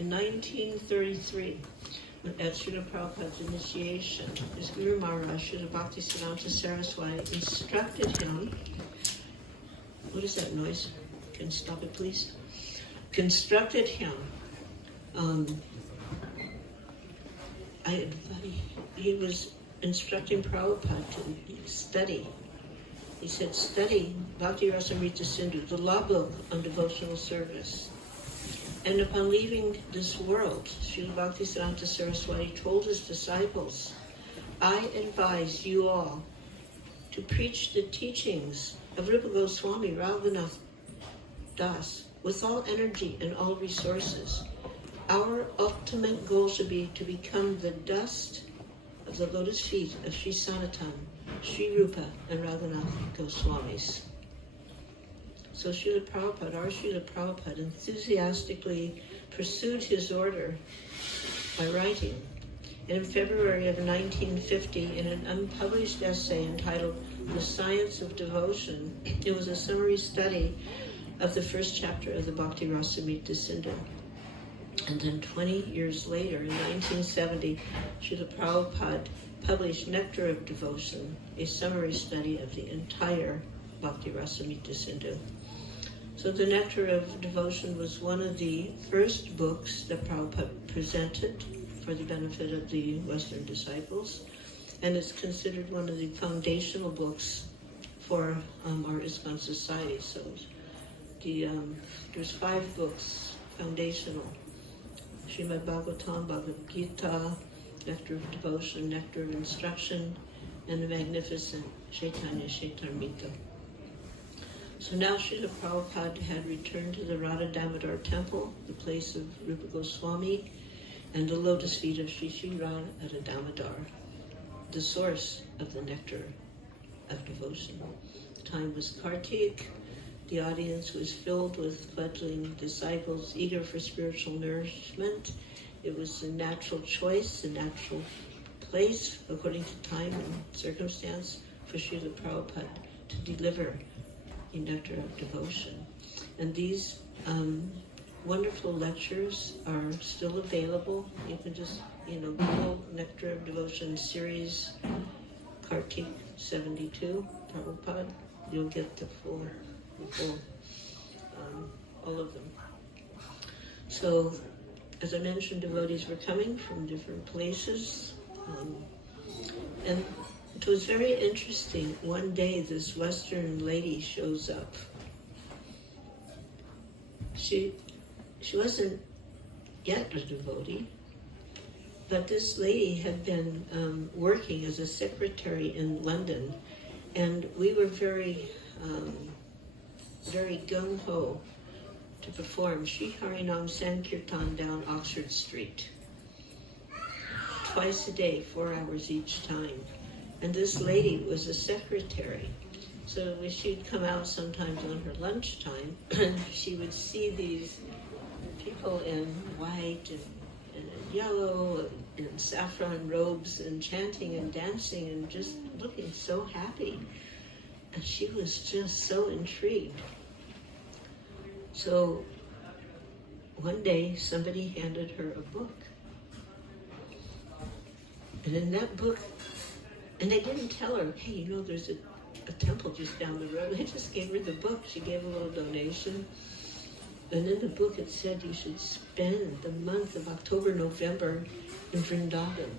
In 1933, at Srila Prabhupada's initiation, his Guru Maharaj, Srila Bhaktisiddhanta Saraswati, instructed him. What is that noise? Can you stop it, please? Constructed him. He was instructing Prabhupada to study. He said, study Bhakti Rasamrita Sindhu, the law book on devotional service. And upon leaving this world, Srila Bhaktisiddhanta Saraswati told his disciples, I advise you all to preach the teachings of Rupa Goswami Raghunath Das with all energy and all resources. Our ultimate goal should be to become the dust of the lotus feet of Sri Sanatan, Sri Rupa, and Raghunath Goswamis. So Srila Prabhupada, our Srila Prabhupada, enthusiastically pursued his order by writing. And in February of 1950, in an unpublished essay entitled The Science of Devotion, it was a summary study of the first chapter of the Bhakti Rasamrita Sindhu. And then 20 years later, in 1970, Srila Prabhupada published Nectar of Devotion, a summary study of the entire Bhakti Rasamrita Sindhu. So the Nectar of Devotion was one of the first books that Prabhupada presented for the benefit of the Western disciples, and it's considered one of the foundational books for our ISKCON society. So there's 5 books foundational: Srimad Bhagavatam, Bhagavad Gita, Nectar of Devotion, Nectar of Instruction, and the magnificent Chaitanya Chaitamrita. So now Srila Prabhupada had returned to the Radha Damodar temple, the place of Rupa Goswami, and the lotus feet of Sri Sri Radha Damodar, the source of the nectar of devotion. The time was Kartik. The audience was filled with fledgling disciples eager for spiritual nourishment. It was a natural choice, a natural place, according to time and circumstance, for Srila Prabhupada to deliver the nectar of devotion. And these wonderful lectures are still available. You can just, Google Nectar of Devotion series, Kartik 72, Prabhupada. You'll get the full, all of them. So, as I mentioned, devotees were coming from different places. And it was very interesting. One day, this Western lady shows up. She wasn't yet a devotee, but this lady had been working as a secretary in London, and we were very gung-ho to perform Sri Harinam Sankirtan down Oxford Street. Twice a day, 4 hours each time. And this lady was a secretary. So she'd come out sometimes on her lunchtime, and she would see these people in white and yellow and saffron robes and chanting and dancing and just looking so happy. And she was just so intrigued. So one day somebody handed her a book. And in that book, and they didn't tell her, hey, there's a temple just down the road. They just gave her the book. She gave a little donation. And in the book it said you should spend the month of October, November in Vrindaban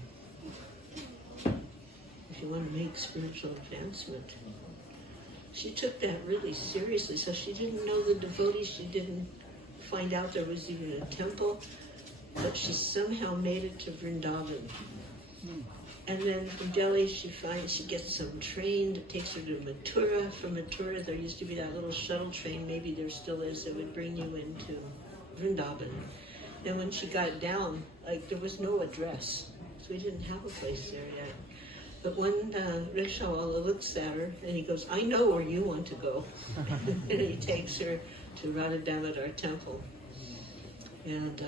if you want to make spiritual advancement. She took that really seriously. So she didn't know the devotees. She didn't find out there was even a temple. But she somehow made it to Vrindaban. And then from Delhi, she gets some train that takes her to Mathura. From Mathura, there used to be that little shuttle train, maybe there still is, that would bring you into Vrindaban. And when she got down, there was no address. So we didn't have a place there yet. But one rickshawala looks at her and he goes, I know where you want to go. And he takes her to Radha Damodar temple. And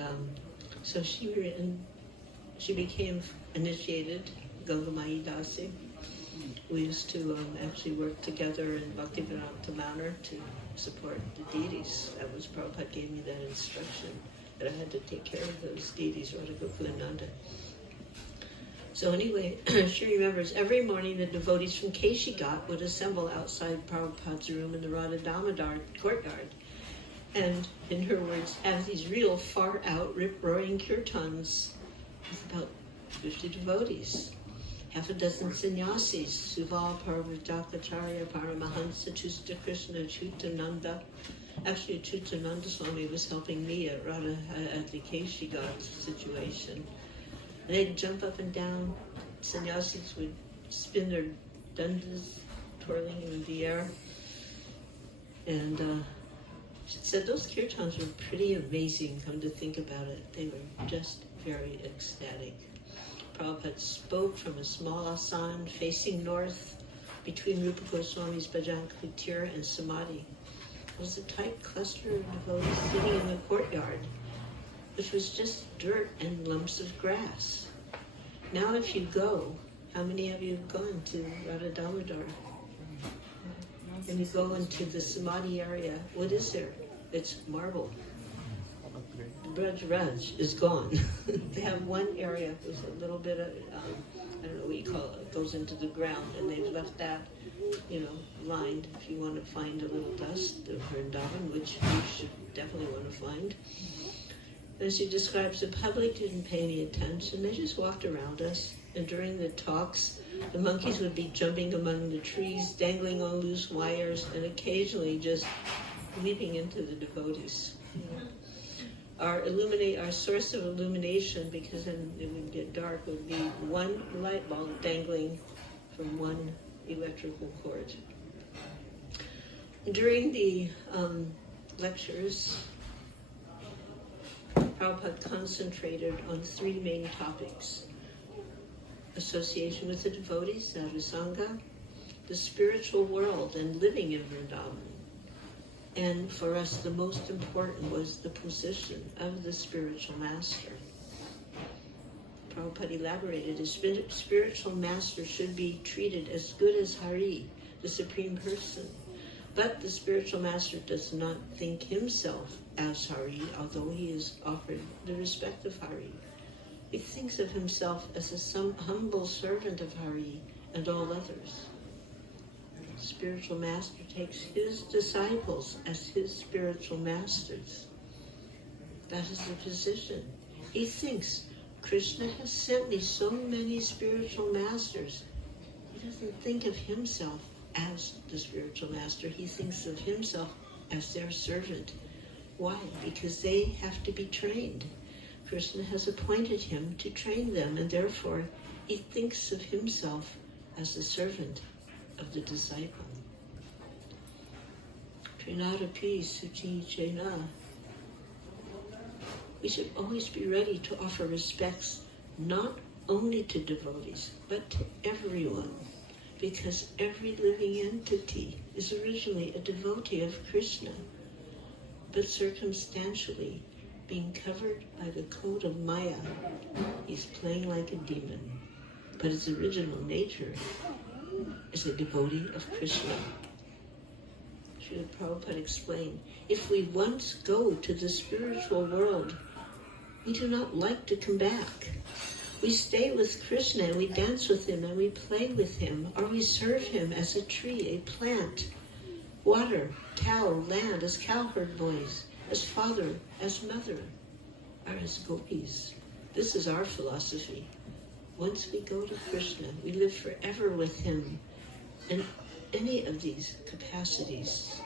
so she became initiated, Gangamayi Dasi. We used to actually work together in Bhaktivedanta manner to support the deities. That was Prabhupada gave me that instruction. But I had to take care of those deities, Radha and Nanda. So anyway, she remembers every morning the devotees from Keshigat would assemble outside Prabhupada's room in the Radha Damodar courtyard. And, in her words, have these real far-out, rip-roaring kirtans with about 50 devotees. Half a dozen sannyasis, Suval, Parvajakacharya, Paramahansa, Chusta Krishna, Chutananda. Actually, Chutananda Swami was helping me at the Keshigat situation. And they'd jump up and down. Sannyasis would spin their dandas, twirling in the air. And she said those kirtans were pretty amazing, come to think about it. They were just very ecstatic. Prabhupada spoke from a small asan facing north between Rupa Goswami's Bhajan Kutir and Samadhi. It was a tight cluster of devotees sitting in the courtyard, which was just dirt and lumps of grass. Now if you go, how many of you have gone to Radha Damodar? And you go into the Samadhi area, what is there? It's marble. The Raj is gone. They have one area, there's a little bit of, I don't know what you call it, goes into the ground, and they've left that, lined if you want to find a little dust of Vrindaban, which you should definitely want to find. As she describes, the public didn't pay any attention. They just walked around us, and during the talks, the monkeys would be jumping among the trees, dangling on loose wires, and occasionally just leaping into the devotees. Our source of illumination, because then it would get dark, would be one light bulb dangling from one electrical cord. During the lectures, Prabhupada concentrated on three main topics: association with the devotees, sadhusanga, the spiritual world, and living in Vrindaban. And for us, the most important was the position of the spiritual master. Prabhupada elaborated, a spiritual master should be treated as good as Hari, the Supreme Person. But the spiritual master does not think himself as Hari, although he is offered the respect of Hari. He thinks of himself as a humble servant of Hari and all others. The spiritual master takes his disciples as his spiritual masters. That is the position. He thinks, Krishna has sent me so many spiritual masters. He doesn't think of himself as the spiritual master. He thinks of himself as their servant. Why? Because they have to be trained. Krishna has appointed him to train them, and therefore he thinks of himself as the servant of the disciple. Trinadapi Suchi Chena. We should always be ready to offer respects not only to devotees, but to everyone, because every living entity is originally a devotee of Krishna, but circumstantially being covered by the coat of Maya, he's playing like a demon, but his original nature is a devotee of Krishna. Srila Prabhupada explained, if we once go to the spiritual world, we do not like to come back. We stay with Krishna and we dance with him and we play with him, or we serve him as a tree, a plant, water, cow, land, as cowherd boys, as father, as mother, or as gopis. This is our philosophy. Once we go to Krishna, we live forever with him in any of these capacities.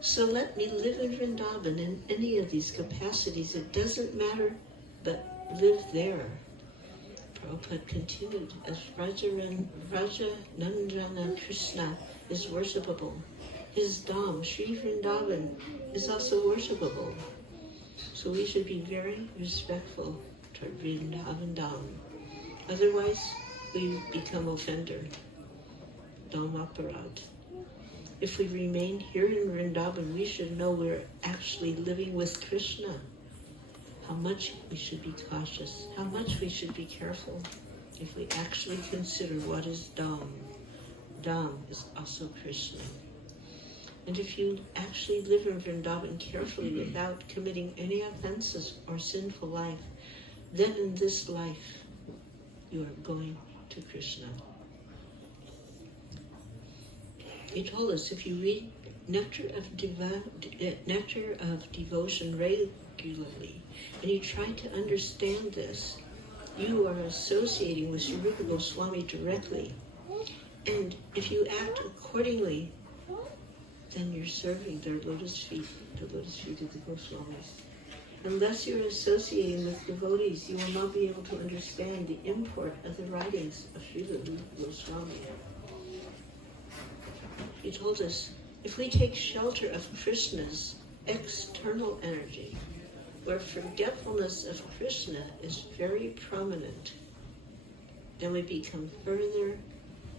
So let me live in Vrindaban in any of these capacities. It doesn't matter, but live there. Prabhupada continued, as Raja Nandana Krishna is worshipable, his Dham, Sri Vrindavan, is also worshipable. So we should be very respectful toward Vrindavan Dham. Otherwise, we become offender. Dhamaparad. If we remain here in Vrindaban, we should know we're actually living with Krishna. How much we should be cautious, how much we should be careful if we actually consider what is Dham. Dham is also Krishna. And if you actually live in Vrindavan carefully without committing any offenses or sinful life, then in this life you are going to Krishna. He told us if you read Nectar of Devotion regularly, and you try to understand this, you are associating with Sri Rupa Goswami directly. And if you act accordingly, then you're serving their lotus feet, the lotus feet of the Goswamis. Unless you're associating with devotees, you will not be able to understand the import of the writings of Srila Goswami. He told us, if we take shelter of Krishna's external energy, where forgetfulness of Krishna is very prominent, then we become further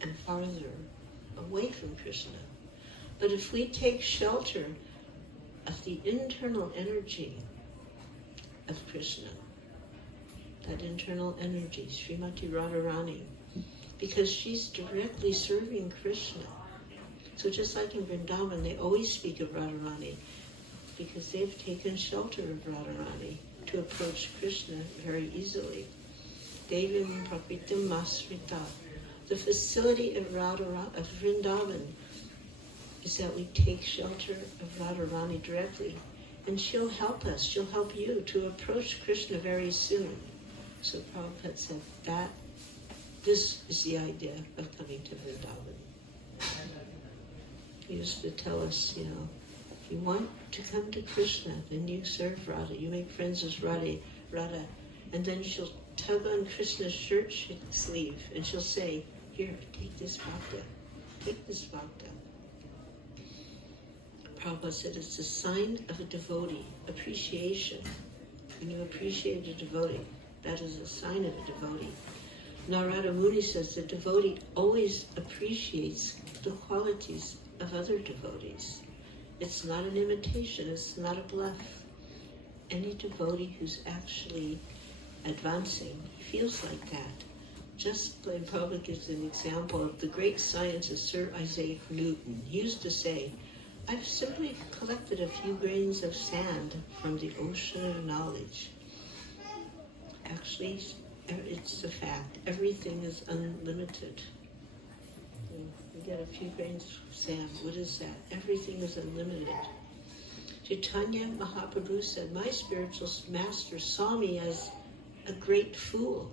and farther away from Krishna. But if we take shelter of the internal energy of Krishna, that internal energy, Srimati Radharani, because she's directly serving Krishna. So just like in Vrindavan, they always speak of Radharani because they've taken shelter of Radharani to approach Krishna very easily. Devim Prakritam Masrita. The facility of Vrindavan is that we take shelter of Radharani directly, and she'll help us, she'll help you to approach Krishna very soon. So Prabhupada said that this is the idea of coming to Vrindavan. He used to tell us, if you want to come to Krishna, then you serve Radha, you make friends with Radha, and then she'll tug on Krishna's shirt sleeve, and she'll say, here, take this bhakta, take this bhakta. Prabhupada said it's a sign of a devotee, appreciation. When you appreciate a devotee, that is a sign of a devotee. Narada Muni says the devotee always appreciates the qualities of other devotees. It's not an imitation, it's not a bluff. Any devotee who's actually advancing feels like that. Just like Prabhupada gives an example of the great scientist Sir Isaac Newton. He used to say, I've simply collected a few grains of sand from the ocean of knowledge. Actually, it's a fact. Everything is unlimited. You get a few grains of sand. What is that? Everything is unlimited. Chaitanya Mahaprabhu said, my spiritual master saw me as a great fool,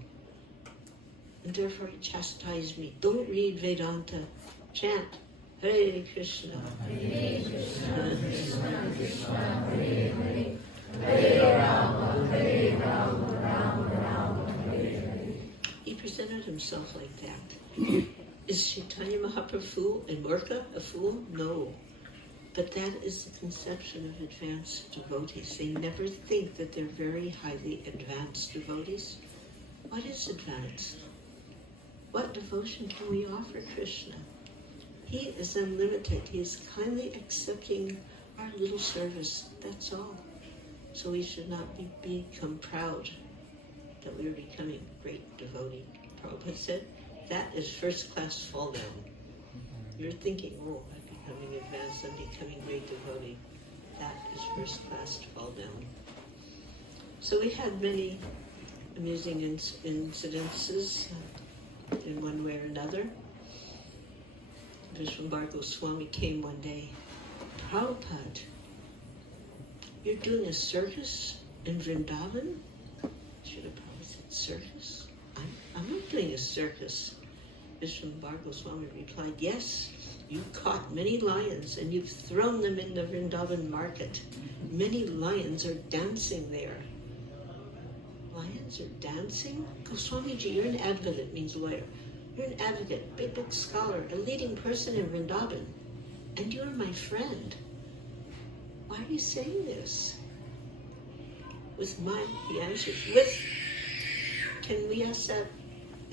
and therefore he chastised me. Don't read Vedanta. Chant Hare Krishna. Hare Krishna, Krishna Krishna, Hare Hare. Hare Rama, Hare Rama, Rama Rama, Hare Hare. He presented himself like that. Is Chaitanya Mahaprabhu and Murka a fool? No. But that is the conception of advanced devotees. They never think that they're very highly advanced devotees. What is advanced? What devotion can we offer Krishna? He is unlimited. He is kindly accepting our little service. That's all. So we should not become proud that we are becoming a great devotee. Prabhupada said, that is first-class fall down. You're thinking, I'm becoming advanced, I'm becoming great devotee. That is first-class fall down. So we had many amusing incidences in one way or another. Vishwambar Goswami came one day. Prabhupada, you're doing a circus in Vrindavan? Srila Prabhupada said, circus? I'm not doing a circus. Vishwambar Goswami replied, yes, you caught many lions and you've thrown them in the Vrindavan market. Many lions are dancing there. Lions are dancing? Goswamiji, you're an advocate, means lawyer. You're an advocate, big scholar, a leading person in Vrindavan, and you're my friend. Why are you saying this? He answered, can we ask that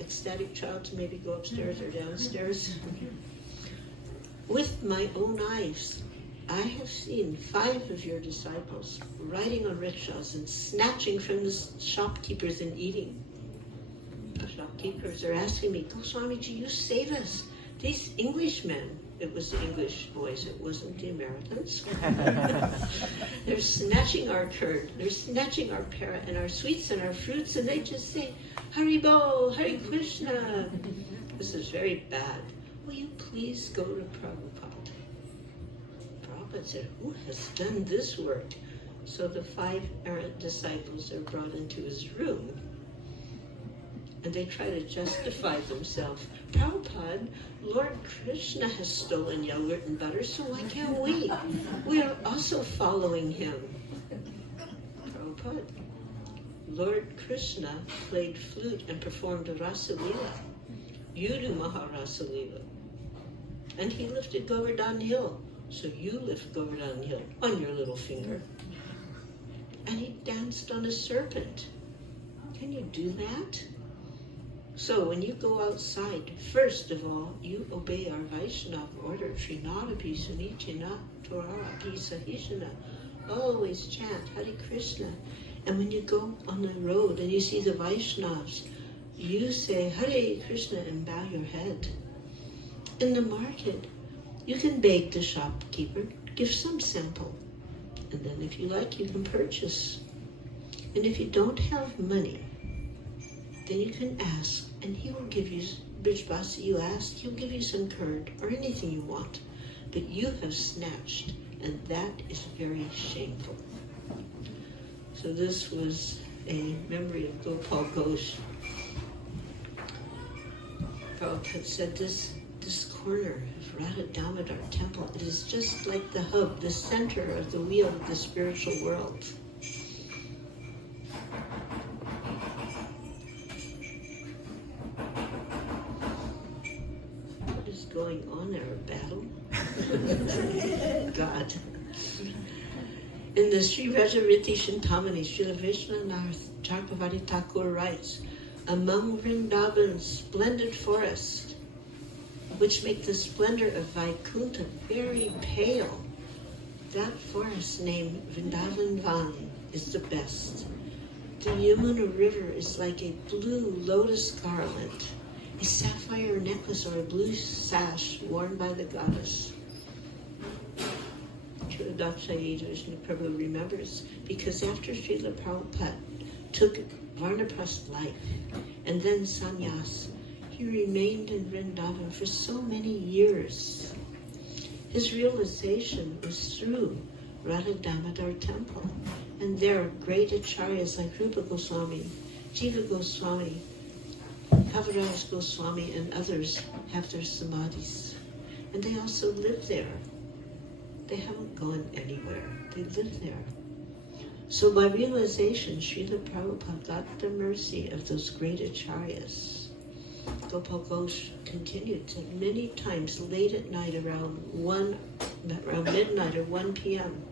ecstatic child to maybe go upstairs or downstairs? With my own eyes, I have seen 5 of your disciples riding on rickshaws and snatching from the shopkeepers and eating. The shopkeepers are asking me, Goswamiji, you save us. These Englishmen, It was the English boys, it wasn't the Americans. They're snatching our curd, they're snatching our para and our sweets and our fruits, and they just say, Haribo, Hare Krishna. This is very bad. Will you please go to Prabhupada? Prabhupada said, who has done this work? So the 5 errant disciples are brought into his room, and they try to justify themselves. Prabhupada, Lord Krishna has stolen yogurt and butter, so why can't we? We are also following him. Prabhupada, Lord Krishna played flute and performed a rasa lila. You do Maharasa Lila. And he lifted Govardhan Hill. So you lift Govardhan Hill on your little finger. And he danced on a serpent. Can you do that? So when you go outside, first of all, you obey our Vaishnava order, Trinadapi Sunichina Torarapi Sahishana. Always chant Hare Krishna. And when you go on the road and you see the Vaishnavas, you say Hare Krishna and bow your head. In the market, you can beg the shopkeeper, give some sample. And then if you like, you can purchase. And if you don't have money, then you can ask, and he will give you, Bijbasi, you ask, he'll give you some curd or anything you want. But you have snatched, and that is very shameful. So this was a memory of Gopal Ghosh. Prabhupada said this corner of Radha Damodar temple, it is just like the hub, the center of the wheel of the spiritual world. What is going on there? A battle? God. In the Sri Rajariti Shintamani, Srila Vishnanath Chakravarti Thakur writes, among Vrindaban's splendid forest, which make the splendor of Vaikuntha very pale, that forest named Vrindavan Van is the best. The Yamuna River is like a blue lotus garland, a sapphire necklace or a blue sash worn by the goddess. Srila Srila Prabhu remembers, because after Srila Prabhupada took Varnaprastha life and then sannyas, he remained in Vrindavan for so many years. His realization was through Radha Damodar temple, and there great acharyas like Rupa Goswami, Jiva Goswami, Kaviraj Goswami, and others have their samadhis. And they also live there. They haven't gone anywhere. They live there. So by realization, Srila Prabhupada got the mercy of those great acharyas. Gopal Ghosh continued to many times late at night around midnight or 1 p.m.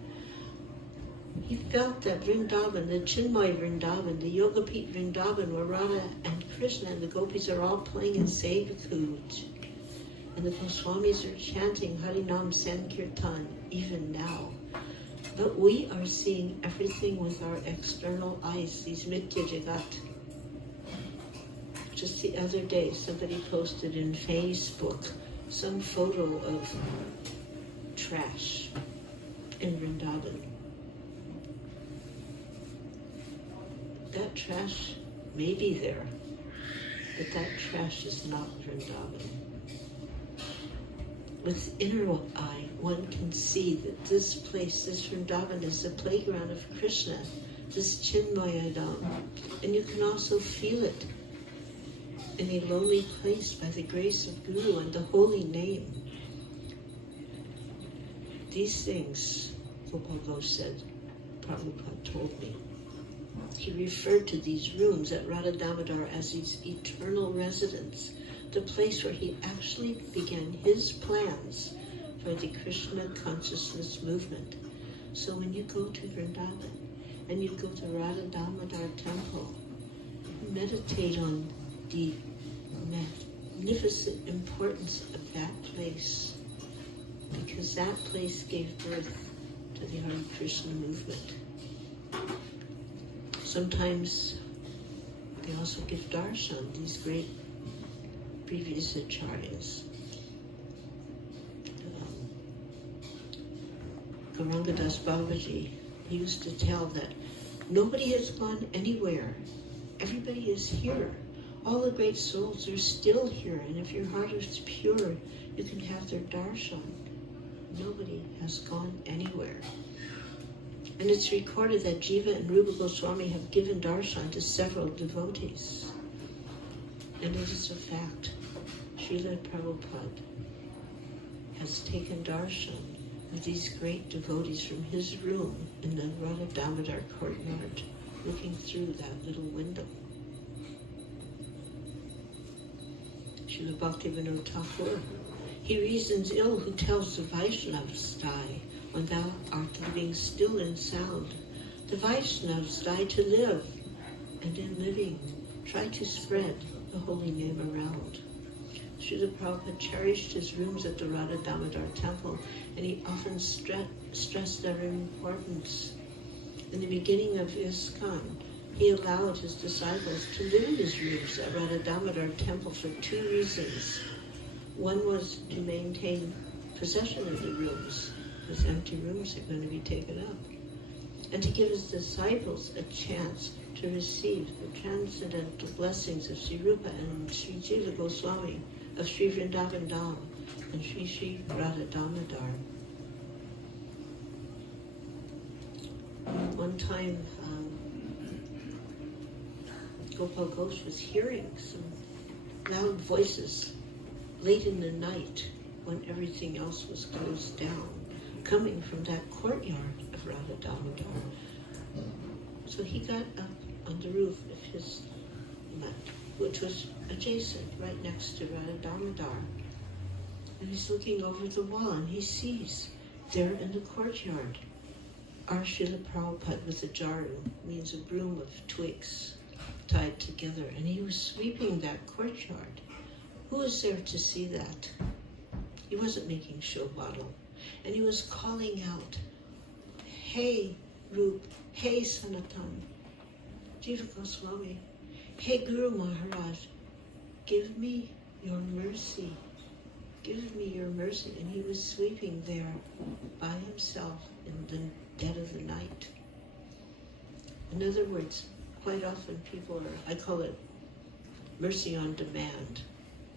He felt that Vrindavan, the Chinmay Vrindavan, the Yogapit Vrindavan, where Radha and Krishna and the gopis are all playing in Sevakuj. And the Goswamis are chanting Harinam Sankirtan even now. But we are seeing everything with our external eyes, these Mitya Jagat. Just the other day, somebody posted in Facebook some photo of trash in Vrindavan. That trash may be there, but that trash is not Vrindavan. With inner eye, one can see that this place, this Vrindavan, is the playground of Krishna, this Chinmayadam. And you can also feel it in a lonely place by the grace of Guru and the holy name. These things, Gopal Ghosh said, Prabhupada told me. He referred to these rooms at Radha Damodar as his eternal residence, the place where he actually began his plans for the Krishna consciousness movement. So when you go to Vrindavan and you go to Radha Damodar temple, meditate on the magnificent importance of that place, because that place gave birth to the Hare Krishna movement. Sometimes they also give darshan, these great previous acharyas. Gauranga Babaji, he used to tell that nobody has gone anywhere. Everybody is here. All the great souls are still here, and if your heart is pure, you can have their darshan. Nobody has gone anywhere. And it's recorded that Jiva and Rupa Goswami have given darshan to several devotees. And it is a fact. Srila Prabhupada has taken darshan of these great devotees from his room in the Radha Damodar courtyard, looking through that little window. Srila Bhaktivinoda Thakur, he reasons ill who tells the Vaishnavas die when thou art living still in sound. The Vaishnavas die to live, and in living try to spread the holy name around. Srila Prabhupada cherished his rooms at the Radha Damodar temple, and he often stressed their importance. In the beginning of ISKCON, he allowed his disciples to live in his rooms at Radha Damodar temple for two reasons. One was to maintain possession of the rooms, because empty rooms are going to be taken up, and to give his disciples a chance to receive the transcendental blessings of Sri Rupa and Sri Jiva Goswami, of Sri Vrindaban Dham and Sri Radha Damodar. One time, Gopal Ghosh was hearing some loud voices late in the night when everything else was closed down, coming from that courtyard of Radha Damodar. So he got up on the roof of his mat, which was adjacent, right next to Radha Damodar. And he's looking over the wall, and he sees there in the courtyard our Srila Prabhupada with a jaru, means a broom of twigs tied together, and he was sweeping that courtyard. Who was there to see that? He wasn't making show bottle. And he was calling out, "Hey Rup, hey Sanatan, Jiva Goswami, hey Guru Maharaj, give me your mercy, give me your mercy." And he was sweeping there by himself in the dead of the night. In other words, quite often people are, I call it mercy on demand,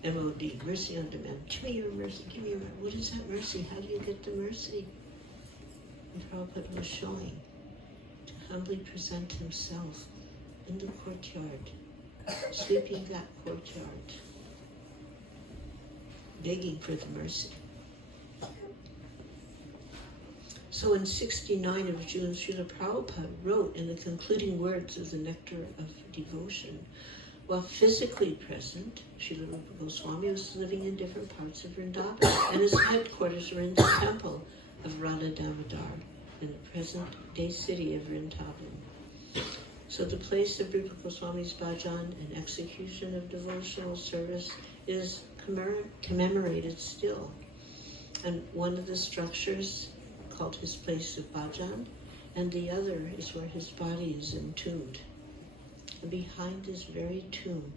MOD, mercy on demand. Give me your mercy, give me your mercy. What is that mercy? How do you get the mercy? And Prabhupada was showing to humbly present himself in the courtyard, sweeping that courtyard, begging for the mercy. So in 69 of June, Srila Prabhupada wrote in the concluding words of the Nectar of Devotion, while physically present, Srila Rupa Goswami was living in different parts of Vrindaban, and his headquarters were in the temple of Radha Damodar, in the present-day city of Vrindaban. So the place of Rupa Goswami's bhajan and execution of devotional service is commemorated still. And one of the structures called his place of bhajan, and the other is where his body is entombed. And behind this very tomb,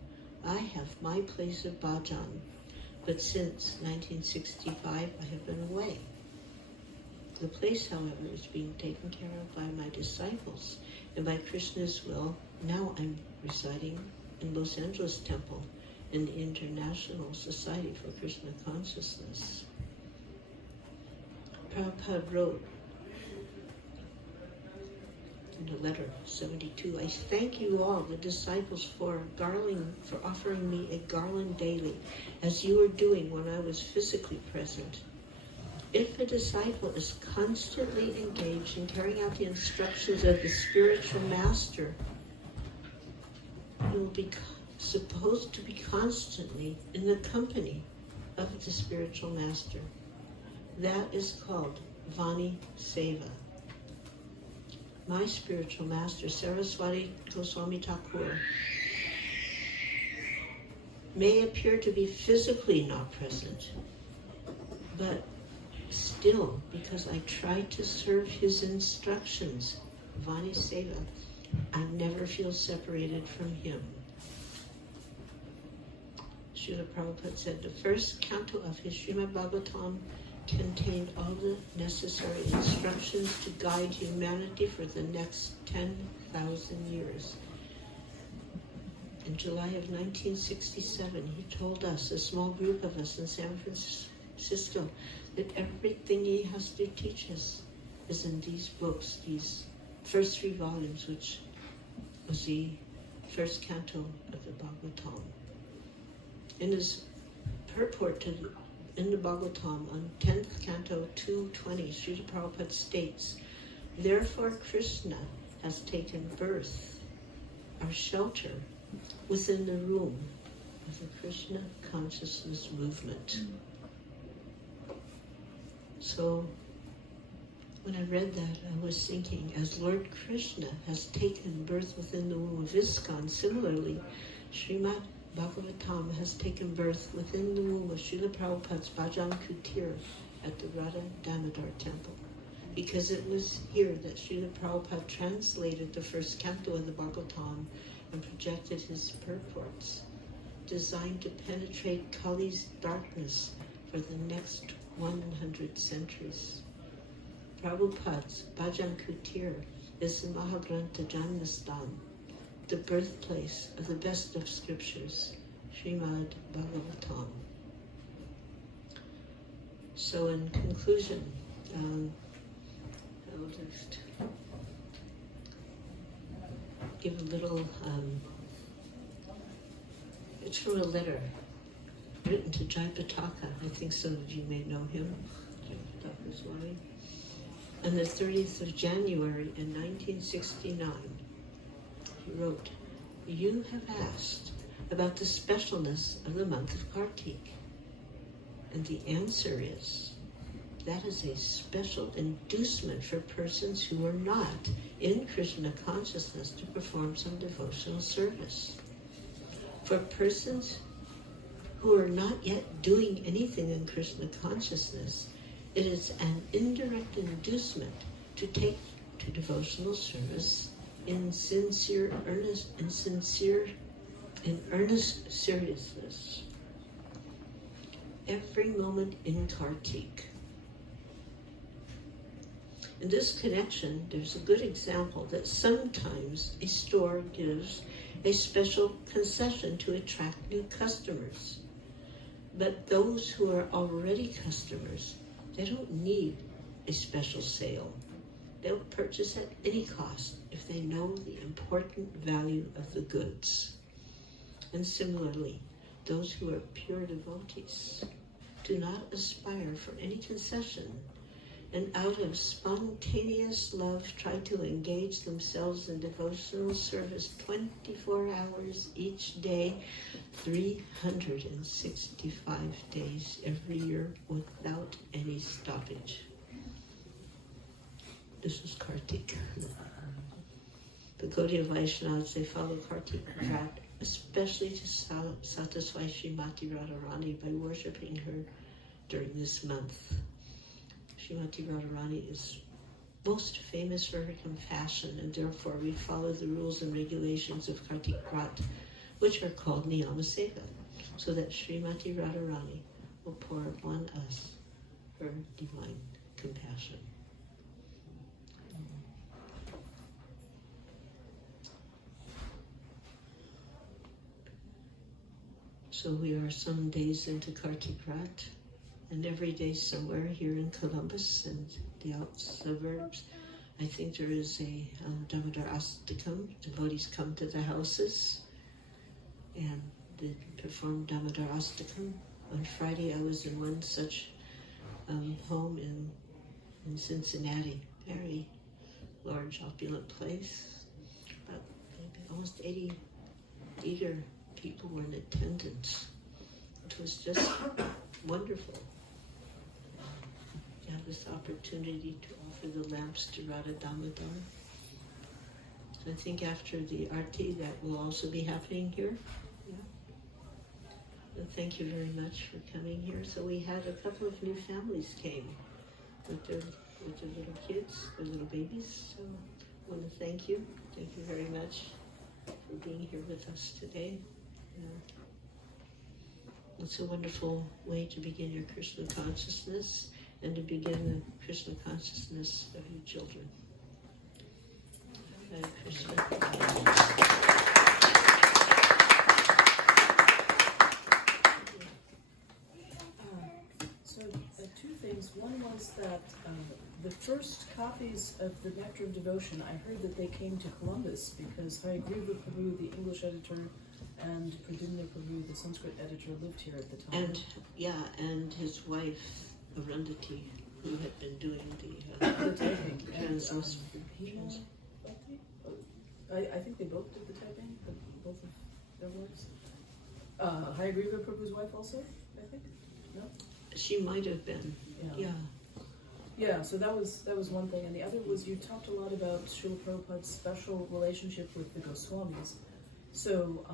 I have my place of bhajan, but since 1965, I have been away. The place, however, is being taken care of by my disciples, and by Krishna's will, now I'm residing in Los Angeles Temple in the International Society for Krishna Consciousness. Prabhupada wrote in a letter, 72, "I thank you all, the disciples, for offering me a garland daily, as you were doing when I was physically present. If a disciple is constantly engaged in carrying out the instructions of the spiritual master, he will be supposed to be constantly in the company of the spiritual master. That is called Vani Seva. My spiritual master, Saraswati Goswami Thakur, may appear to be physically not present, but still, because I try to serve his instructions, Vani Seva, I never feel separated from him." Srila Prabhupada said the first canto of his Srimad Bhagavatam contained all the necessary instructions to guide humanity for the next 10,000 years. In July of 1967, he told us, a small group of us in San Francisco, that everything he has to teach us is in these books, these first 3 volumes, which was the first canto of the Bhagavatam. In his purport in the Bhagavatam on 10th canto 220, Srila Prabhupada states, "Therefore Krishna has taken birth, our shelter, within the room of the Krishna consciousness movement." So when I read that, I was thinking, as Lord Krishna has taken birth within the womb of ISKCON, similarly, Srimad Bhagavatam has taken birth within the womb of Srila Prabhupada's Bhajan Kutir at the Radha Damodar temple, because it was here that Srila Prabhupada translated the first canto of the Bhagavatam and projected his purports, designed to penetrate Kali's darkness for the next 100 centuries. Prabhupada's Bhajan Kutir is the Mahagrantha Janmastan, the birthplace of the best of scriptures, Srimad Bhagavatam. So in conclusion, I'll just give a little, it's from a letter written to Jayapataka. I think some of you may know him, Jayapataka's wife. On the 30th of January in 1969, he wrote, "You have asked about the specialness of the month of Kartik. And the answer is, that is a special inducement for persons who are not in Krishna consciousness to perform some devotional service. For persons who are not yet doing anything in Krishna consciousness, it is an indirect inducement to take to devotional service in earnest seriousness. Every moment in Kartik." In this connection, there's a good example that sometimes a store gives a special concession to attract new customers. But those who are already customers, they don't need a special sale. They'll purchase at any cost if they know the important value of the goods. And similarly, those who are pure devotees do not aspire for any concession, and out of spontaneous love try to engage themselves in devotional service 24 hours each day, 365 days every year without any stoppage. This is Kartik. The Gaudiya Vaishnavas, they follow Kartik Vrat, especially to satisfy Srimati Radharani by worshipping her during this month. Srimati Radharani is most famous for her compassion, and therefore we follow the rules and regulations of Kartik Vrat, which are called Niyama Seva, so that Srimati Radharani will pour upon us her divine compassion. So we are some days into Kartik Vrat, and every day somewhere here in Columbus and the out suburbs, I think there is a Damodar Astakam. Devotees come to the houses and they perform Damodar Astakam. On Friday, I was in one such home in Cincinnati, very large, opulent place. About maybe almost 80 eager people were in attendance. It was just wonderful to have this opportunity to offer the lamps to Radha Damodar. So I think after the Arti that will also be happening here. Yeah. So thank you very much for coming here. So we had a couple of new families came with their little kids, their little babies. So I want to thank you. Thank you very much for being here with us today. It's a wonderful way to begin your Krishna consciousness. and to begin the Krishna consciousness of you children. Hare Krishna. Two things. One was that the first copies of the Nectar of Devotion, I heard that they came to Columbus because Hayagriva Prabhu, the English editor, and Pradyumna Prabhu, the Sanskrit editor, lived here at the time. And his wife, Arundhati, who had been doing the typing. translation. I think they both did the typing, both of their works. Hayagriva Prabhu's wife also, I think? No? She might have been. Yeah, so that was one thing. And the other was you talked a lot about Srila Prabhupada's special relationship with the Goswamis. So,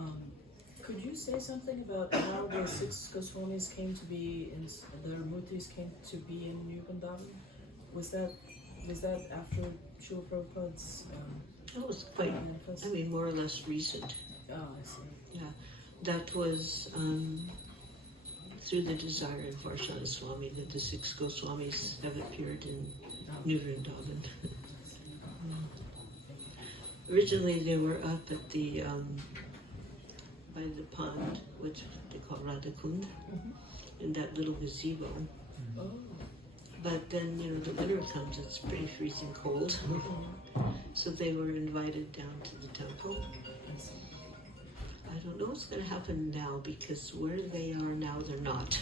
could you say something about how the 6 Goswamis came to be, their murtis came to be in New Vrindaban? Was that after Srila Prabhupada's That was quite, manifest? more or less recent. Oh, I see. Yeah, that was through the desire of Varshana Swami that the 6 Goswamis have appeared in New Vrindaban. Originally, they were up at the by the pond, which they call Radhakund, in that little gazebo. Oh. But then, the winter comes, it's pretty freezing cold. So they were invited down to the temple. I don't know what's going to happen now because where they are now, they're not.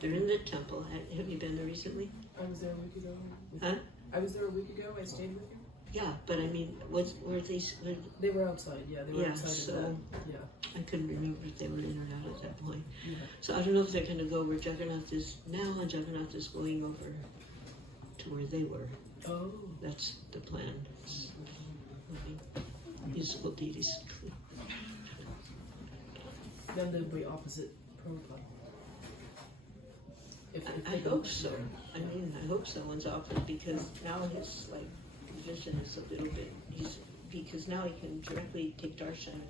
They're in the temple. Have you been there recently? I was there a week ago. Huh? I was there a week ago. I stayed with you. Yeah, but were they? They were outside. Yeah, they were outside. So I couldn't remember if they were in or out at that point. Yeah. So I don't know if they're going to go where Jagannath is now, and Jagannath is going over to where they were. Oh. That's the plan. It's musical deities. Then they'll be opposite Prabhupada. I hope so. I hope someone's offered because now his vision is a little bit. Because now he can directly take darshan